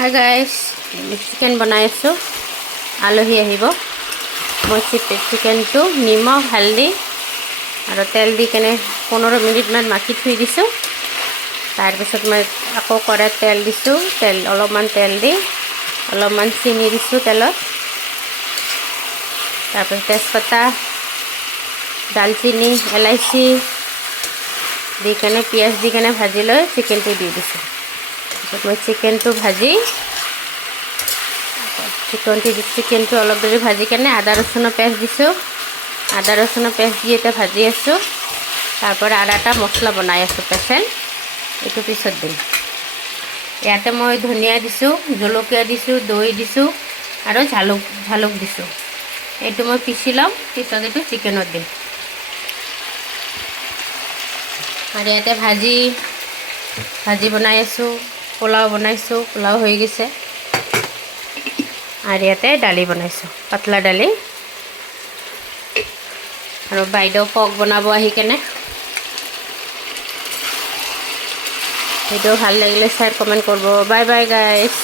Hi guys, chicken বনাই আছোঁ। আলহী আহিব। মই চিকেনটো নিমখ হালধি আৰু তেল দি কেনে 15 মিনিটমান মাখি থৈ দিছোঁ। তাৰপিছত মই আকৌ কড়াইত তেল দিছোঁ। অলপমান তেল দি অলপমান চেনি দিছোঁ তেলত। তাৰপিছত তেজপাতা, দালচিনি, এলাইচি দি কেনে পিঁয়াজ দি কেনে ভাজি লৈ চিকেনটো দি দিছোঁ। তাৰপিছত মই চিকেনটো ভাজি চিকেনটো অলপ দেৰি ভাজি কেনে আদা ৰচুনৰ পেষ্ট দিছোঁ। আদা ৰচুনৰ পেষ্ট দি এতিয়া ভাজি আছোঁ। তাৰপৰা আৰু এটা মছলা বনাই আছোঁ পেচেণ্ট, এইটো পিছত দিম। ইয়াতে মই ধনিয়া দিছোঁ, জলকীয়া দিছোঁ, দৈ দিছোঁ আৰু জালুক দিছোঁ। এইটো মই পিচি ল'ম, পিছত এইটো চিকেনত দিম। আৰু ইয়াতে ভাজি বনাই আছোঁ, পোলাও বনাইছোঁ, পোলাও হৈ গৈছে। আৰু ইয়াতে দালি বনাইছোঁ, পাতলা দালি। আৰু বাইদেউ পক বনাব আহি কেনে। ভিডিঅ' ভাল লাগিলে শ্বেয়াৰ কমেণ্ট কৰিব। বাই বাই গাইছ।